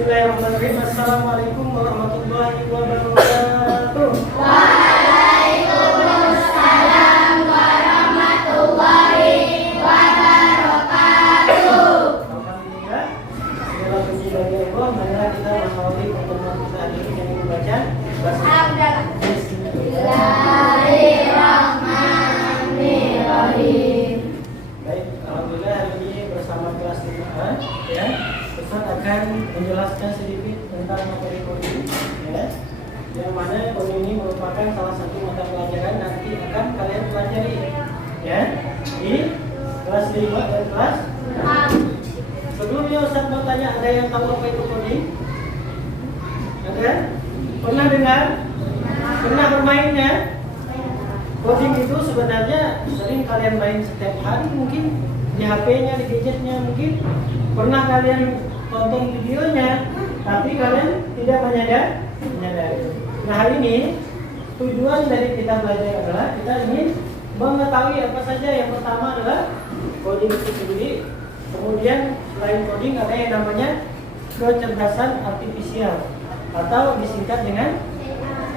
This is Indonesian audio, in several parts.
Bismillahirrahmanirrahim. Assalamualaikum warahmatullahi wabarakatuh. Waalaikumsalam warahmatullahi wabarakatuh. Alhamdulillah, segala puji bagi Allah. Marilah kita mengawali pertemuan kita hari ini dengan membaca Bismillahirrahmanirrahim. Baik, alhamdulillah hari ini bersama kelas 5A ya. Ustaz akan menjelaskan sedikit tentang materi coding ya. Yang mana coding ini merupakan salah satu mata pelajaran nanti akan kalian pelajari ya di kelas 5 dan kelas 6. Sebelumnya Ustaz mau tanya, ada yang tahu apa itu coding? Ada? Pernah dengar? Pernah bermainnya? Coding itu sebenarnya sering kalian main setiap hari, mungkin di HP-nya, di gadgetnya mungkin. Pernah kalian tonton videonya, tapi kalian tidak menyadari. Nah, hari ini tujuan dari kita belajar adalah kita ingin mengetahui apa saja. Yang pertama adalah coding itu sendiri. Kemudian selain coding ada yang namanya kecerdasan artifisial atau disingkat dengan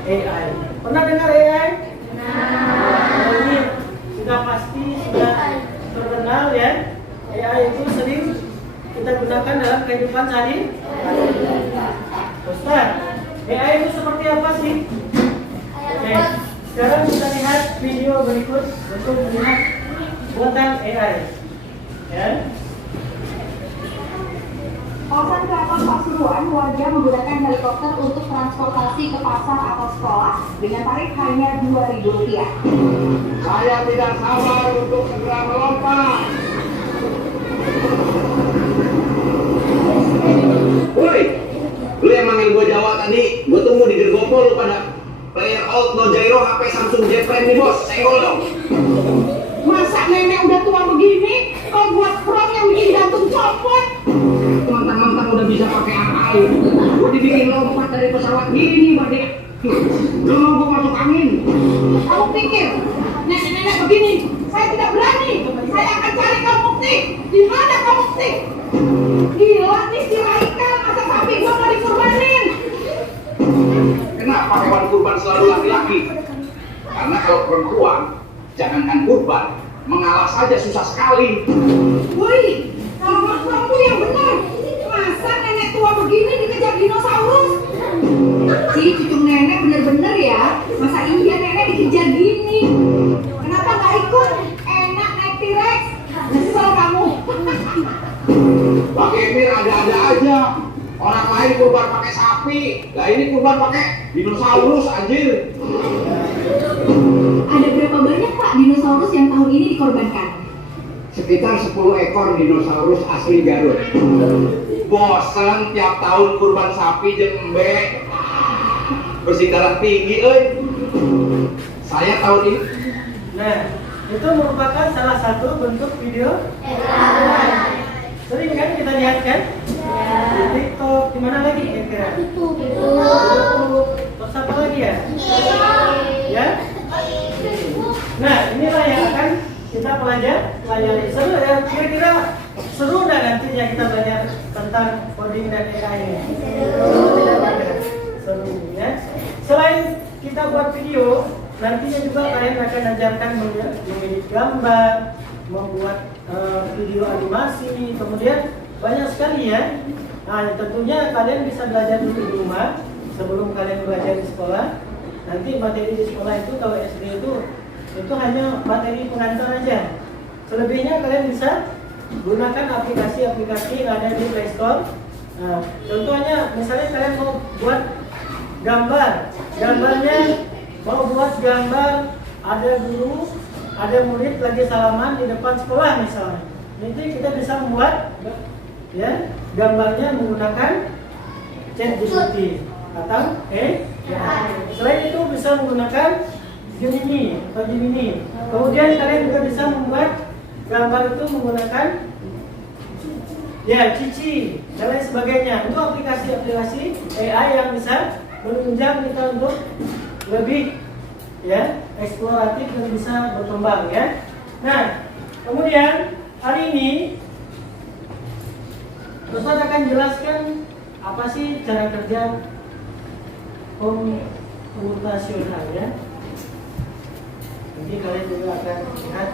AI. Pernah dengar AI? Nah, ini sudah pasti sudah terkenal ya. AI itu sering kita gunakan dalam kehidupan sehari-hari. Ustaz, AI itu seperti apa sih? Oke, sekarang kita lihat video berikut untuk melihat buatan AI. Ya. Kawasan Keraton Pasuruan, warga menggunakan helikopter untuk transportasi ke pasar atau sekolah dengan tarif hanya Rp2.000. Saya tidak sabar untuk segera melompat. Woi, lu yang manggil gua Jawa tadi, gua tunggu di Gergopo lu pada player out no gyro HP Samsung J Prime nih bos, senggol dong. Masa nenek udah tua begini, kalau buat prom yang bikin jantung copot? Mantan-mantan udah bisa pakai AI, gua dibikin lompat dari pesawat gini, Bade. Lu mau gua masuk angin? Kamu pikir nenek-nenek begini, saya tidak berani. Saya akan cari kamu bukti. Di mana kamu bukti? Gila nih si Raika, masa sapi gua mau dikurbanin? Kenapa hewan kurban selalu laki-laki? Karena kalau perempuan, jangankan kurban, mengalah saja susah sekali. Woi, kalau kamu yang benar. Masa nenek tua begini dikejar dinosaurus? Si cucu nenek bener-bener ya. Masa iya nenek dikejar gini? Kenapa nggak ikut? Enak naik T-Rex. Nyesel kamu. Pak Emir ada-ada aja. Orang lain kurban pakai sapi, lah ini kurban pakai dinosaurus anjir. Ada berapa banyak Pak dinosaurus yang tahun ini dikorbankan? Sekitar 10 ekor dinosaurus asli Garut. Bosan tiap tahun kurban sapi jembe. Bersindaran tinggi Saya tahun ini. Nah, itu merupakan salah satu bentuk video. Sering kan kita lihat kan? Di TikTok, di mana lagi kira-kira? YouTube. Terus apa lagi ya? Ya? Nah, inilah yang akan kita pelajari. Seru ya? Kira-kira seru nggak nantinya kita belajar tentang coding dan AI ini? Seru ya. Selain kita buat video, nantinya juga kalian akan ajarkan memilih gambar, membuat video animasi, kemudian banyak sekali ya. Nah, tentunya kalian bisa belajar dulu di rumah sebelum kalian belajar di sekolah. Nanti materi di sekolah itu kalau SD itu hanya materi pengantar aja. Selebihnya kalian bisa gunakan aplikasi-aplikasi yang ada di Play Store. Nah, contohnya misalnya kalian mau buat gambarnya mau buat gambar ada guru, ada murid lagi salaman di depan sekolah misalnya. Nanti kita bisa membuat ya gambarnya menggunakan ChatGPT atau selain itu bisa menggunakan Gemini. Kemudian kalian juga bisa membuat gambar itu menggunakan Cici dan lain sebagainya. Itu aplikasi-aplikasi AI yang bisa menunjang kita untuk lebih ya eksploratif dan bisa berkembang ya. Nah, kemudian hari ini Ustaz akan jelaskan apa sih cara kerja komputasional ya? Nanti kalian juga akan lihat.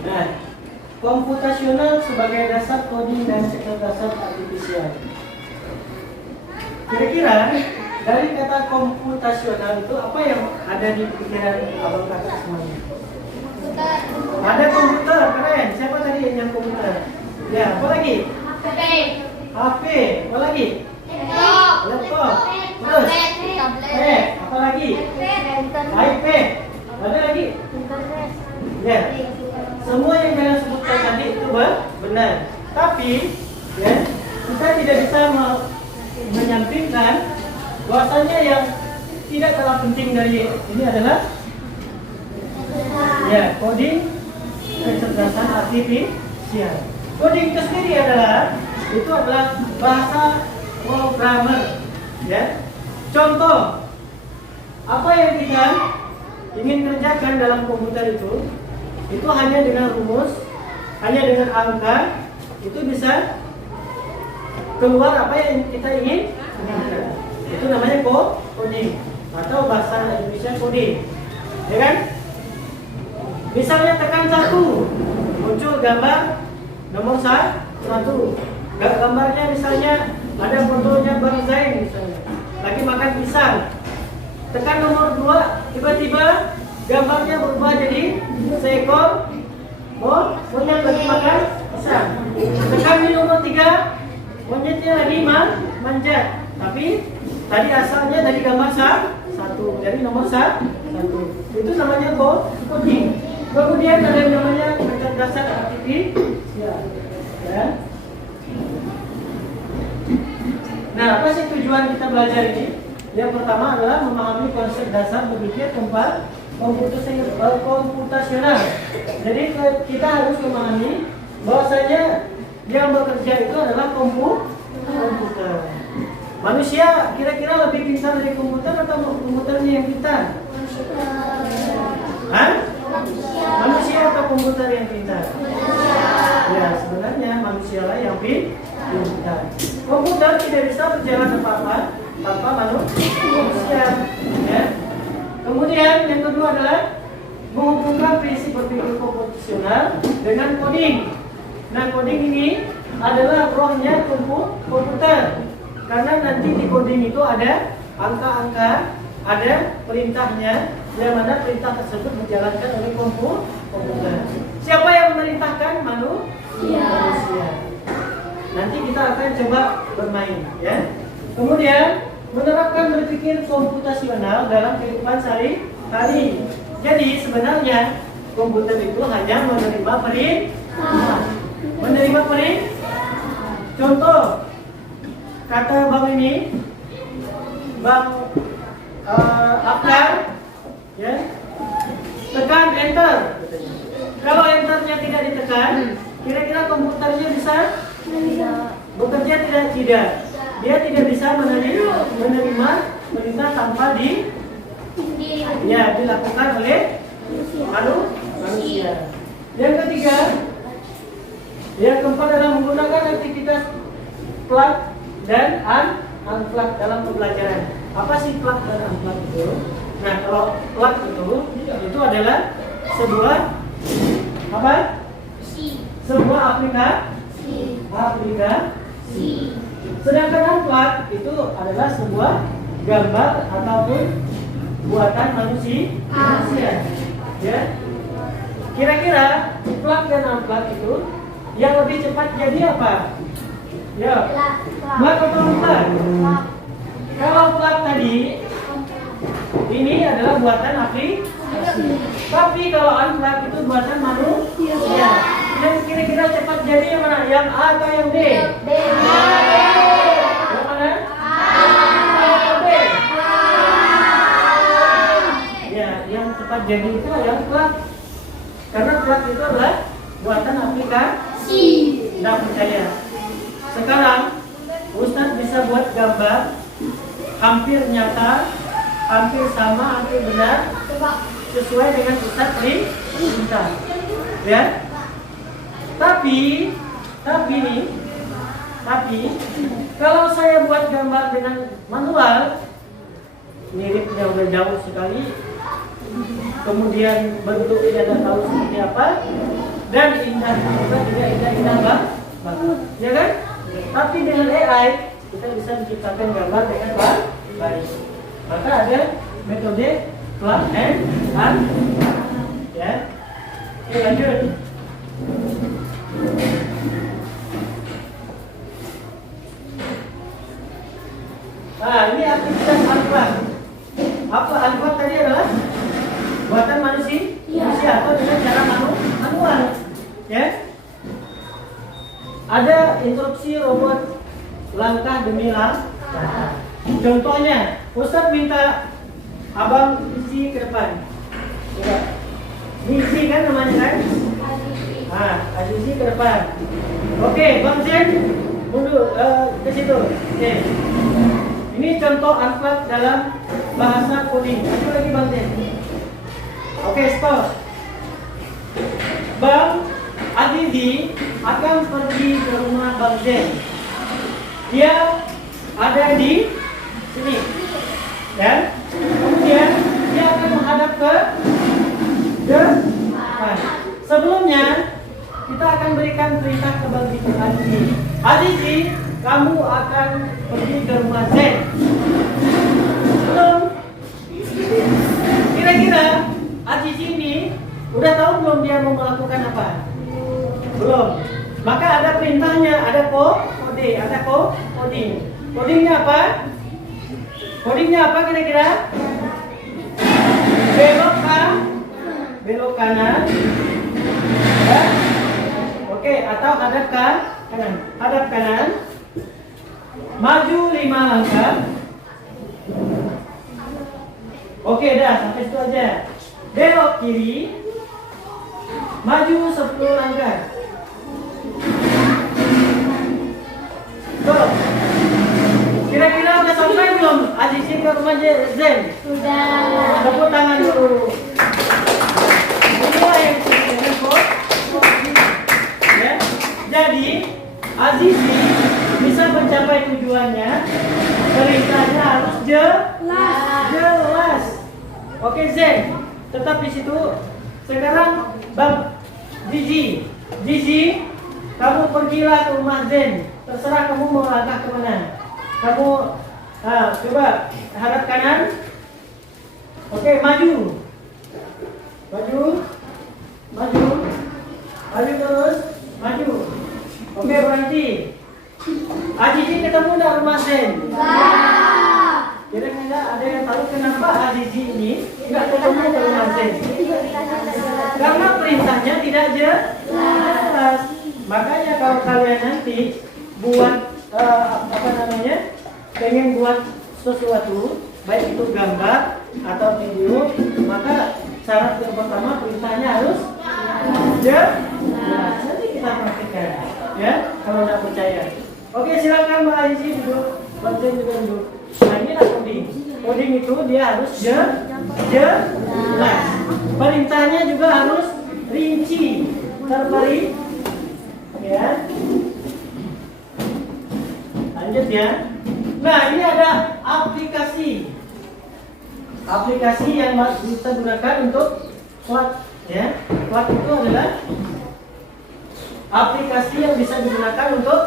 Nah, komputasional sebagai dasar coding dan kecerdasan artifisial. Kira-kira dari kata komputasional itu apa yang ada di pikiran abang kakak semuanya? Ada komputer, keren. Siapa tadi yang komputer? Ya, apa lagi? HP, apa lagi? Laptop. Terus? Apa lagi? iPad. Ada lagi? Ya. Semua yang kalian sebutkan tadi itu benar. Tapi ya, kita tidak bisa menyampingkan bahwasanya yang tidak kalah penting dari ini adalah ya, coding kecerdasan artifisial. Coding itu sendiri adalah bahasa programmer. Ya. Contoh, apa yang kita ingin kerjakan dalam komputer itu hanya dengan rumus, hanya dengan angka, itu bisa keluar apa yang kita ingin. Itu namanya coding atau bahasa Indonesia coding, ya kan? Misalnya tekan 1, muncul gambar nomor 1. Gambarnya misalnya ada fotonya Bang Zain misalnya, lagi makan pisang. Tekan nomor 2, tiba-tiba gambarnya berubah jadi seekor monyet lagi makan pisang. Tekan di nomor 3, monyetnya lagi manjat. Tapi tadi asalnya dari gambar 1, dari nomor 1. Itu namanya coding. Kemudian ada yang namanya kecerdasan artifisial. Ya. Nah, apa sih tujuan kita belajar ini? Yang pertama adalah memahami konsep dasar berpikir komputasional. Jadi kita harus memahami bahwasanya yang bekerja itu adalah komputer. Manusia kira-kira lebih pintar dari komputer atau komputernya yang pintar? Hah? Manusia atau komputer yang pintar? Ya, sebenarnya manusialah yang pintar. Komputer tidak bisa berjalan apa-apa tanpa manusia. Ya. Kemudian yang kedua adalah menghubungkan prinsip berpikir komputasional dengan coding. Nah, coding ini adalah rohnya komputer. Karena nanti di coding itu ada angka-angka, ada perintahnya, yang mana perintah tersebut dijalankan oleh komputer. Siapa yang memerintahkan? Manusia. Nanti kita akan coba bermain, ya. Kemudian menerapkan berpikir komputasional dalam kehidupan sehari-hari. Jadi sebenarnya komputer itu hanya menerima perintah. Contoh, kata Bang ini, Bang Akar, ya, tekan enter. Kalau enternya tidak ditekan, kira-kira komputernya bisa bekerja tidak? Dia tidak bisa menerima perintah tanpa dilakukan oleh manusia. Yang ketiga, yang keempat adalah menggunakan aktivitas plug dan unplug dalam pembelajaran. Apa sih plug dan unplug itu? Nah, kalau plug itu adalah sebuah apa? Sebuah aplikasi. Sedangkan unplug itu adalah sebuah gambar ataupun buatan manusia. Ya. Kira-kira plug dan unplug itu yang lebih cepat jadi apa? Ya. Plug atau unplug? Kalau plug tadi ini adalah buatan aplikasi. Tapi kalau unplug itu buatan manusia. Yang kira-kira cepat jadi yang mana? Yang A atau yang D? Yang mana? A atau B? Ya, yang cepat jadi itu yang plug. Karena plug itu adalah buatan aplikasi. Tidak percaya. Sekarang Ustadz bisa buat gambar hampir nyata, hampir sama, hampir benar, sesuai dengan Ustadz minta. Ya. Tapi kalau saya buat gambar dengan manual, miripnya udah jauh sekali. Kemudian bentuknya tidak tahu seperti apa, dan indah juga tidak indah banget, ya kan? Tapi dengan AI kita bisa menciptakan gambar dengan baik. Maka ada metode plug and ya. Oke, lanjut. Nah, ini aktivitas unplug. Apa unplug tadi adalah buatan manusia atau dengan cara manual. Ya. Ada instruksi robot langkah demi langkah. Contohnya, Ustadz minta abang isi ke depan. Ya. Isi kan namanya kan? Isi ke depan. Oke, Bang Zen mundur ke situ. Oke. Ini contoh unplug dalam bahasa coding. Satu lagi Bang Zen. Oke, stop. Bang Adizi akan pergi ke rumah Bang Zen. Dia ada di sini, dan kemudian dia akan menghadap ke depan. Sebelumnya kita akan berikan perintah ke Bang Adizi. Adizi, kamu akan pergi ke rumah Zen. Belum? Kira-kira Adizi ini udah tahu belum dia mau melakukan apa? Belum. Maka ada perintahnya, ada kode, ada coding. Codingnya apa? Codingnya apa kira-kira? Belok kanan. Ya. Oke, atau hadap kanan. Hadap kanan. Maju 5 langkah. Oke, dah sampai situ aja. Belok kiri. Maju 10 langkah. Tuh. Kira-kira udah sampai belum Adizi ke rumah Zen? Sudah. Tepuk tangan dulu. Inilah yang disebut ya. Jadi Adizi bisa mencapai tujuannya, perintahnya harus jelas. Oke Zen, tetap di situ. Sekarang Bang Zizi, kamu pergilah ke rumah Zen. Terserah kamu mau langkah kemana. Kamu coba hadap kanan. Oke, maju terus, maju. Oke, berhenti. Adizi ketemu di rumah Zen. Kira-kira ada yang tahu kenapa Adizi ini nggak ketemu di rumah Zen? Karena perintahnya tidak jelas. Makanya kalau kalian nanti buat pengen buat sesuatu, baik itu gambar atau video, maka syarat yang pertama perintahnya harus jelas. Nanti kita praktikkan, ya, kalau tidak percaya. Oke, silakan Mbak Aisyah duduk, Mbak Zen juga duduk. Nah, inilah coding. Coding itu dia harus jelas. Perintahnya juga harus rinci, terperinci. Ya. Lanjut ya. Nah, ini ada aplikasi. Aplikasi yang kita gunakan untuk cloud, ya. Cloud itu adalah aplikasi yang bisa digunakan untuk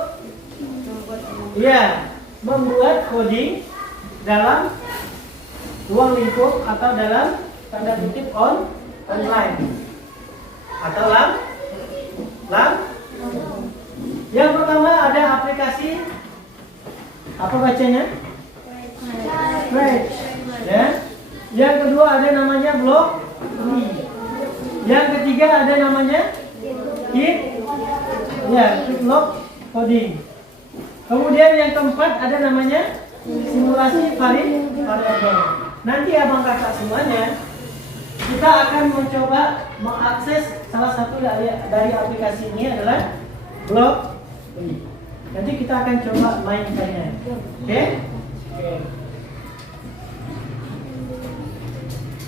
ya membuat coding dalam ruang lingkup atau dalam tanda kutip online atau lam. Yang pertama ada aplikasi apa bacanya? Scratch, ya. Yang kedua ada namanya Blockly. Yang ketiga ada namanya Git, ya, Gitlog coding. Kemudian yang keempat ada namanya simulasi variabel. Nanti abang kakak semuanya kita akan mencoba mengakses salah satu dari aplikasi ini adalah Blockly. Nanti kita akan coba mainkannya. Oke?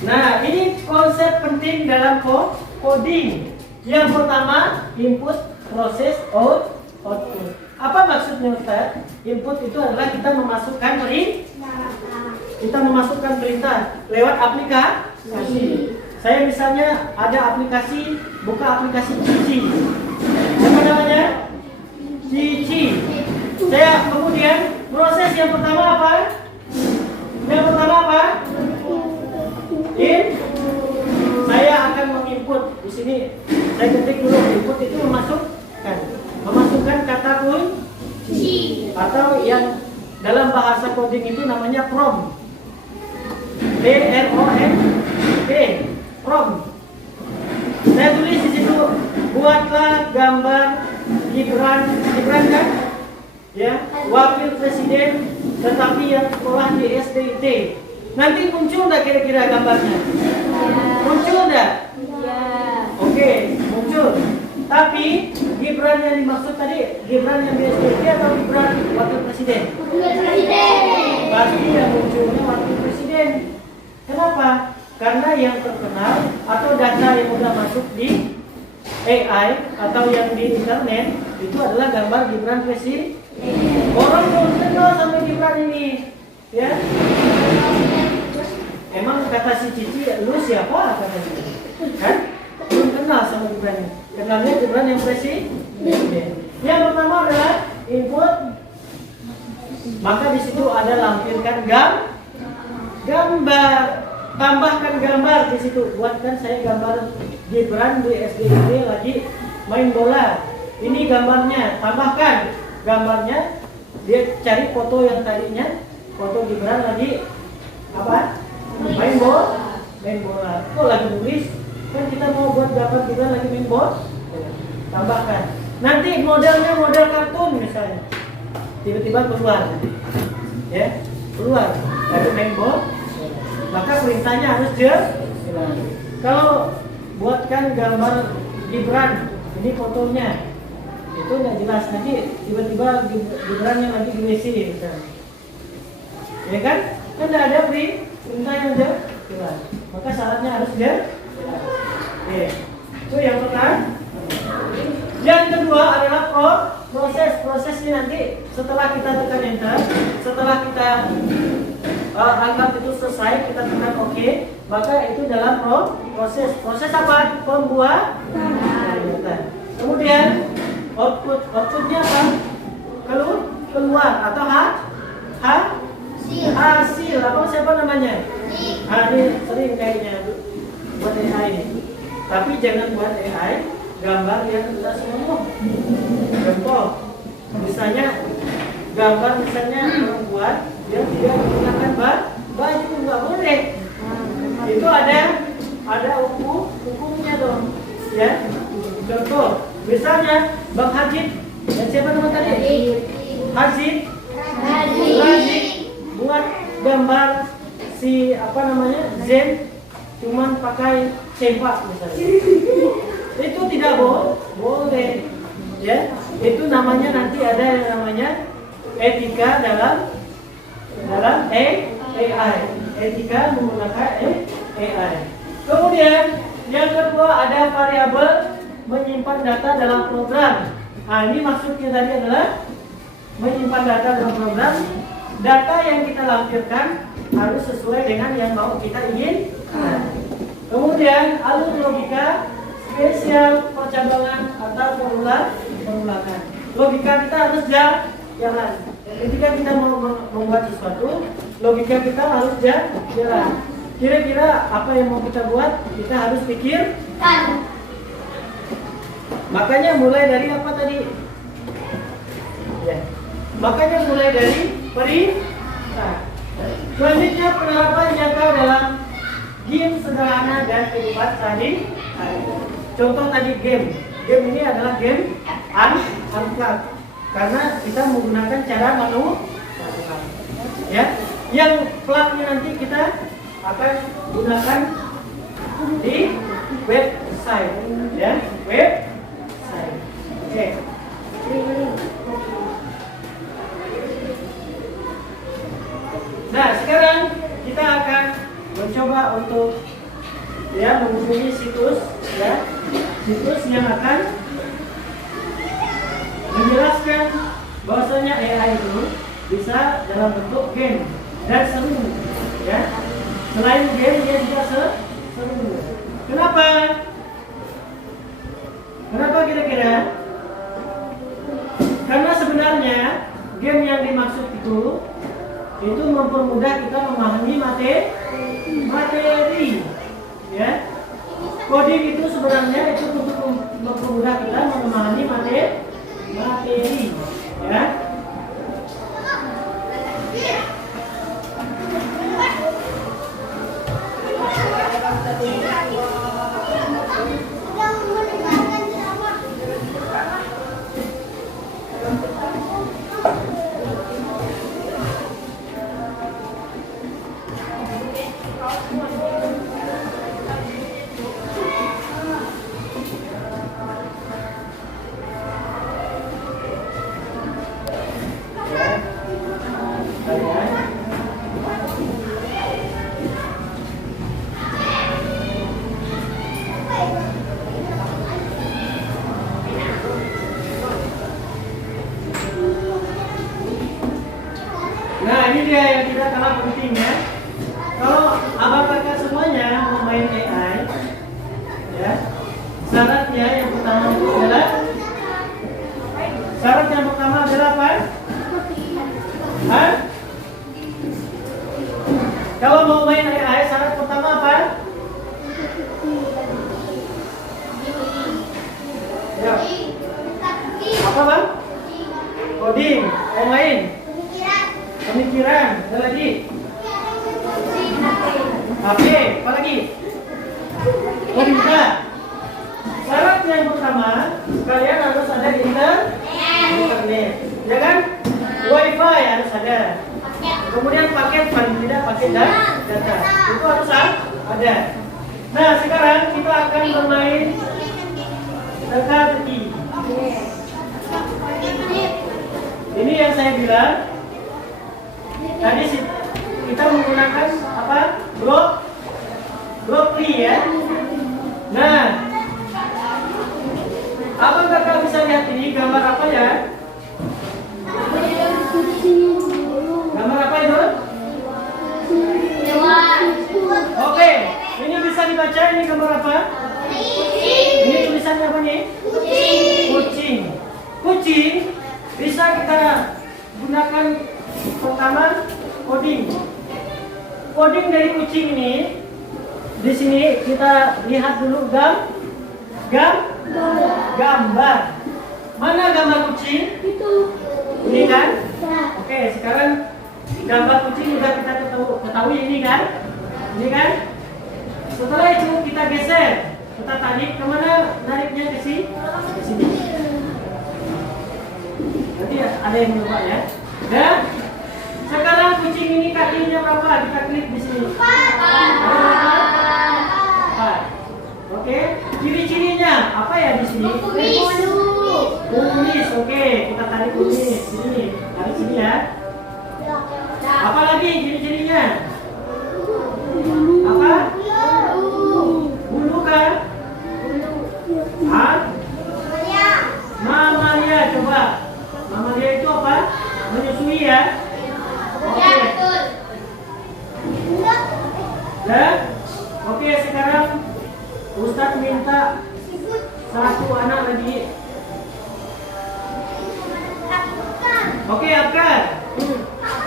Nah, ini konsep penting dalam coding. Yang pertama, input, proses, output. Apa maksudnya, Ustaz? Input itu adalah kita memasukkan perintah lewat aplikasi. Saya misalnya ada aplikasi, buka aplikasi Cici. Apa namanya? Cici. Saya kemudian proses yang pertama apa? Saya akan menginput di sini. Saya ketik dulu input itu memasukkan kata kunci atau yang dalam bahasa coding itu namanya prompt. PROMPT, prompt. Saya tulis di situ, buatlah gambar Gibran kan? Ya, wakil presiden tetapi yang sekolah di SDIT. Nanti muncul nggak kira-kira gambarnya? Muncul nggak? Oke, muncul. Tapi Gibran yang dimaksud tadi, Gibran yang di SDIT atau Gibran wakil presiden? Pasti yang munculnya wakil presiden. Kenapa? Karena yang terkenal atau data yang sudah masuk di AI atau yang di internet itu adalah gambar Gibran presiden. Orang belum kenal sama Gibran ini, ya. Emang kata si Cici, lu siapa katanya? Kan? Belum kenal sama Gibran ini. Kenalnya Gibran yang presiden. Yang pertama adalah input. Maka di situ ada lampirkan gambar. Tambahkan gambar di situ. Buatkan saya gambar Gibran di SDIT lagi main bola. Ini gambarnya. Tambahkan gambarnya. Dia cari foto yang tadinya foto Gibran lagi apa? Main bola. Kok lagi nulis? Kan kita mau buat gambar Gibran lagi main bola. Tambahkan. Nanti modelnya model kartun misalnya. Tiba-tiba keluar. Ya, keluar. Lagi main bola. Maka perintahnya harus jelas. Kalau buatkan gambar Gibran, ini fotonya, itu nggak jelas. Nanti tiba-tiba Gibran yang lagi di WC misalnya. Ya kan? Kan tidak ada perintah yang jelas. Maka syaratnya harus jelas. Oke. Itu yang pertama. Yang kedua adalah proses ini nanti setelah kita tekan enter, setelah kita anggap itu selesai, kita tekan OK, maka itu dalam proses apa? Pembuatan. Kemudian outputnya apa? Keluar atau hasil apa siapa namanya? Ini sering kayaknya buat AI ini. Tapi jangan buat AI gambar yang tidak senonoh. Contoh, misalnya gambar orang buat dia tidak menggunakan baju, nggak boleh. Itu ada hukumnya dong, ya. Contoh, misalnya Bang Hajid, dan siapa nama tadi? Hajid buat gambar si apa namanya Zen, cuman pakai sempak misalnya. Itu tidak boleh, ya. Itu namanya nanti ada yang namanya etika dalam AI, etika menggunakan AI. Kemudian yang kedua ada variabel menyimpan data dalam program. Nah, ini maksudnya tadi adalah menyimpan data dalam program data yang kita lampirkan harus sesuai dengan yang mau kita inginkan. Kemudian alur logika, spesial, percabangan atau perulangan. Logika kita harus jalan. Ketika kita mau membuat sesuatu, logika kita harus jalan. Kira-kira apa yang mau kita buat, kita harus pikirkan. Makanya mulai dari apa tadi? Ya. Makanya mulai dari perintah. Selanjutnya penerapan nyata dalam game sederhana dan kehidupan tadi. Contoh tadi game. Game ini adalah game unplugged karena kita menggunakan cara manual. Ya, yang plugnya nanti kita akan gunakan di website, ya, website. Oke. Nah, sekarang kita akan mencoba untuk menghubungi situs, situs yang akan menjelaskan bahwasanya AI itu bisa dalam bentuk game dan seru, ya. Selain game dia juga seru. Kenapa? Kenapa kira-kira? Karena sebenarnya game yang dimaksud itu mempermudah kita memahami materi, ya. Coding itu sebenarnya itu untuk mempermudah kita memahami materi, ya. Nah, ini dia yang tidak kalah pentingnya. Kalau abang kakak semuanya mau main AI, ya, syaratnya yang pertama itu adalah apa? Hah? Kalau mau main AI, syarat pertama apa? Ya. Apa bang? Coding. Yang lain? Pemikiran. Ada lagi? HP. Apa lagi? Logika. Syarat yang pertama, kalian harus ada internet, ya kan? Wifi harus ada. Kemudian paket, paling tidak paket data. Itu harus ada. Nah, sekarang kita akan bermain teka-teki. Ini yang saya bilang. Tadi kita menggunakan apa? Blok tree, ya. Nah, abang kakak bisa lihat ini gambar apa ya? Gambar apa itu? Oke, ini bisa dibaca, ini gambar apa? Ini tulisannya apa nih? Kucing. Kucing bisa kita gunakan pertama coding. Coding dari kucing ini, di sini kita lihat dulu gambar. Mana gambar kucing? Ini kan? Oke, sekarang gambar kucing sudah kita ketahui ini kan? Ini kan? Setelah itu kita geser, kita tarik kemana? Nariknya ke sini. Nanti ada yang lupa, ya. Dan sekarang kucing ini kakinya berapa? Kita klik di sini. 4. Oke, ciri-cirinya apa ya di sini? Kumis. Oke, kita tarik kumis sini. Tarik sini, ya. Apa lagi ciri-cirinya? Apa? Bulu kan? Hah? Mamalia, coba. Mamalia itu apa? Menyusui, ya. Oke. Satu anak lagi. Oke, Afgan.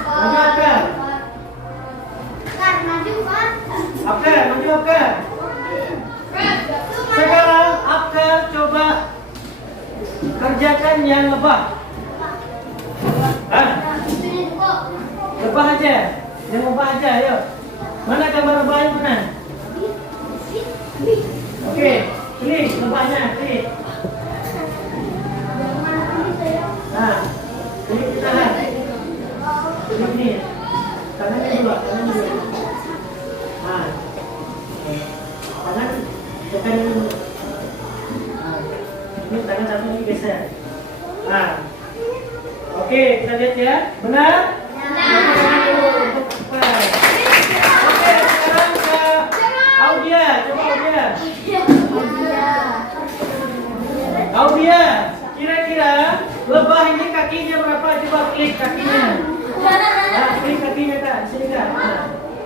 Maju Afgan. Afgan, maju Afgan. Sekarang Afgan coba kerjakan yang lebah. Hah? Lebah aja. Yang lebah aja, ayo. Mana gambar lebah yang mana? Oke, klik lebahnya, klik. Nah, ini kita lihat. Ini. Tangannya dulu, tangannya dulu. Nah. Tangan tekan dulu. Nah. Ini tangan satu ini geser. Nah. Oke, kita lihat ya. Benar? Benar. Oke, sekarang ke Audia, coba Audia. Audia, kira-kira lebah ini kakinya berapa? Coba klik kakinya. Nah, klik kakinya Kak, sini Kak. Nah,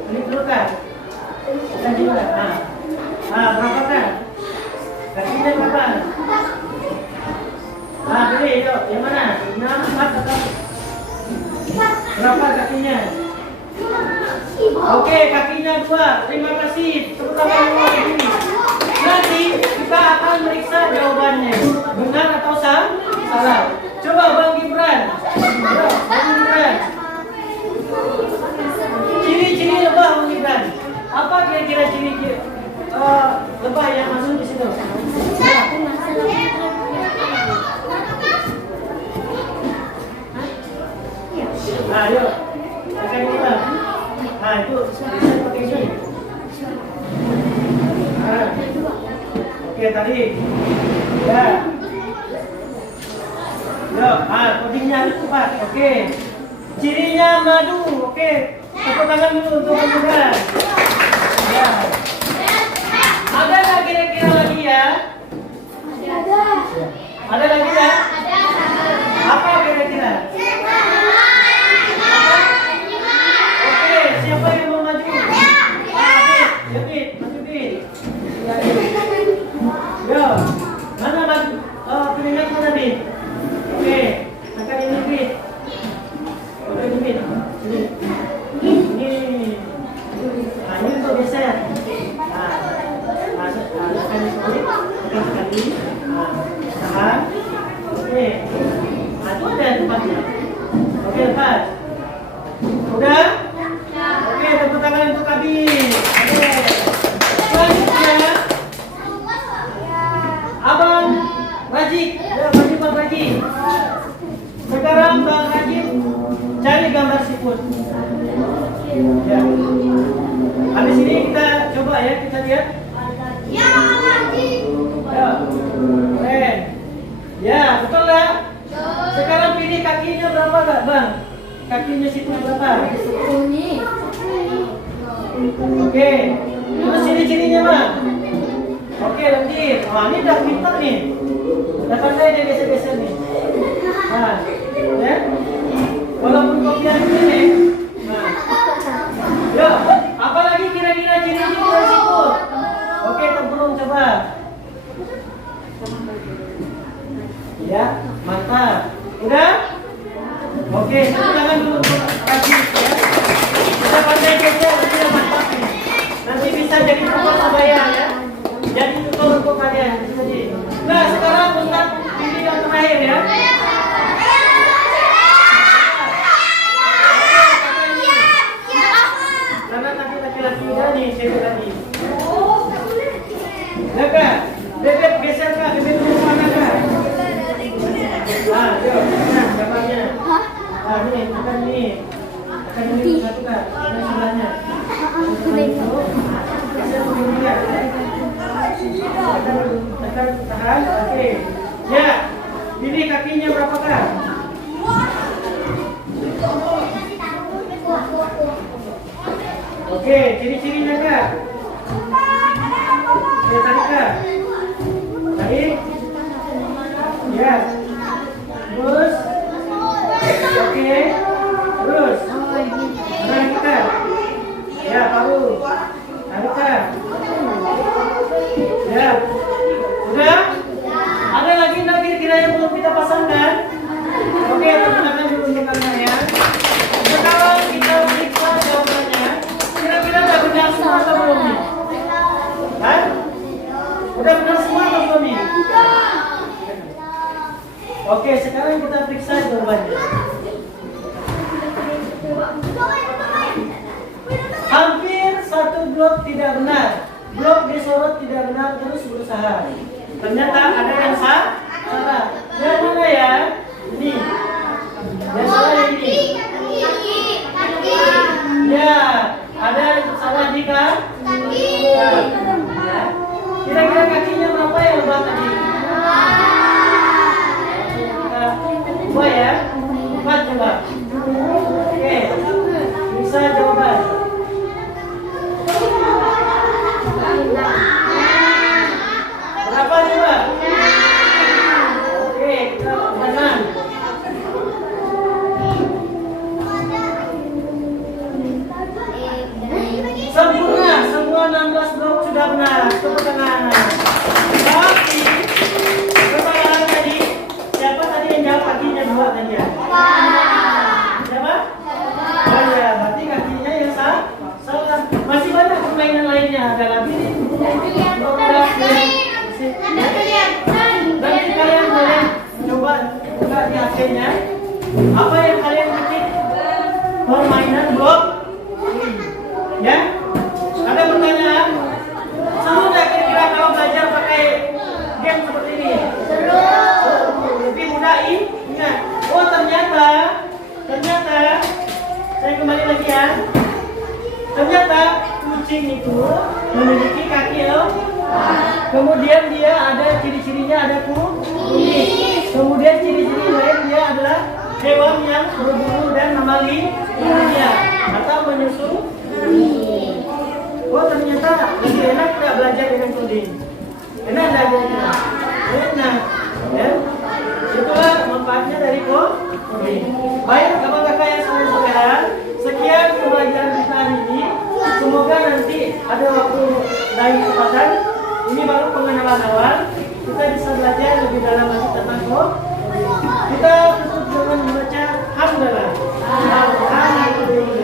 klik dulu Kak. Dan juga. Nah, berapa Kak? Kakinya berapa? Nah, pilih yuk. Yang mana? 6, 4 atau berapa kakinya? Oke, kakinya 2. Terima kasih. Tepuk tangan semua di sini. Nanti kita akan meriksa jawabannya. Benar atau salah? Coba Bang Gibran. Ayo, Bang Gibran. Ciri-ciri lebah Bang Gibran. Apa kira-kira ciri lebah yang masuk di situ? Nah, yuk. Tekan kita. Nah, itu bisa pakai zoom. Nah. Oke, tadi. Ya. Yuk, codingnya harus tepat. Oke. Cirinya madu. Oke. Tepuk tangan dulu untuk teman-teman. Ya. Ada nggak kira-kira lagi ya? Ada. Ada lagi ya? Apa kira-kira? Oke, siapa yang mau maju? Bit, maju Bit. Yo, mana bang? Peningat mana Bit? Oke, angkat ini Bit. Oke, ini Bit. Ini. Nah, ini untuk geser. Nah, tekan sekali, tekan sekali. Nah, tahan. Oke. Nah, itu ada tempatnya. Oke, lepas. Udah? Oke, tepuk tangan untuk Abi. Oke. Selanjutnya, Abang Rajik. Ya, bagi Bang Rajik. Sekarang Bang Rajik cari gambar siput. Ya. Habis ini kita coba ya, kita lihat. Ya, keren. Ya, betul lah. Sekarang pilih kakinya berapa gak Bang? Kakinya siput berapa? Oke. Terus ciri-cirinya Bang? Oke, lanjut. Wah, ini udah pintar nih. Udah pandai dia geser-geser nih. Nah, ya. Walaupun kopian ini. Nah. Yuk, apa lagi kira-kira ciri-ciri dari siput? Oke, tempurung coba. Ya, mantap. Udah? Oke, jangan dulu kasih ya. Kita pandai geser, sudah mantap nih. Nanti bisa jadi tutor Surabaya ya. Jadi tutor untuk kalian. Nah, sekarang Ustaz pilih yang terakhir ya. Karena tadi laki-laki nih, saya tadi. Dekat, bebek geser Kak, bebek dulu mana Kak? Nah, yuk, nah, gambarnya. Nah, ini, tekan ini. Tekan ini satu Kak, ini sebelahnya. Geser begini ya. Tekan, tahan, oke. Ya, ini kakinya berapa Kak? Oke, ciri-cirinya Kak. Oke, tarik Kak. Tarik. Ya. Terus. Oke. Terus. Tarik Kak. Ya, paru. Tarik Kak. Ya. Udah? Udah benar semua atau belum nih? Oke, sekarang kita periksa jawabannya. Hampir satu blok tidak benar. Blok disorot tidak benar terus berusaha. Ternyata ada yang salah. Yang mana ya? Ini. Yang salah yang ini. Ya, ada yang salah di kan? Ya. Kira-kira kakinya berapa yang lebah tadi? Dua ya? 4 coba. Oke, bisa jawaban. Berapa coba? Oke, kita kanan. Sempurna, semua 16 blok sudah benar. Tepuk tangan. Tapi kesalahan tadi, siapa tadi yang jawab kakinya 2 tadi ya? Siapa? Oh ya, berarti kakinya yang salah. Masih banyak permainan lainnya. Ada labirin, nanti kalian boleh coba buka di HP-nya. Apa yang kalian ketik? Permainan blok. Ya? Ada pertanyaan? Seru nggak kira-kira kalau belajar pakai game seperti ini? Seru. Lebih mudah ingat. Oh ternyata saya kembali lagi ya. Ternyata kucing itu memiliki kaki loh. Kemudian dia ada ciri-cirinya, ada kumis. Kemudian ciri-ciri lain dia adalah hewan yang berbulu dan mamalia atau menyusui. Oh ternyata lebih enak tidak belajar dengan coding. Enak tidak belajar? Enak. Ya? Itulah manfaatnya dari coding. Baik kakak-kakak yang saudara, sekian pembelajaran kita hari ini. Semoga nanti ada waktu lain kesempatan. Ini baru pengenalan awal. Kita bisa belajar lebih dalam lagi tentang coding. Kita tutup dengan membaca hamdalah. Alhamdulillah.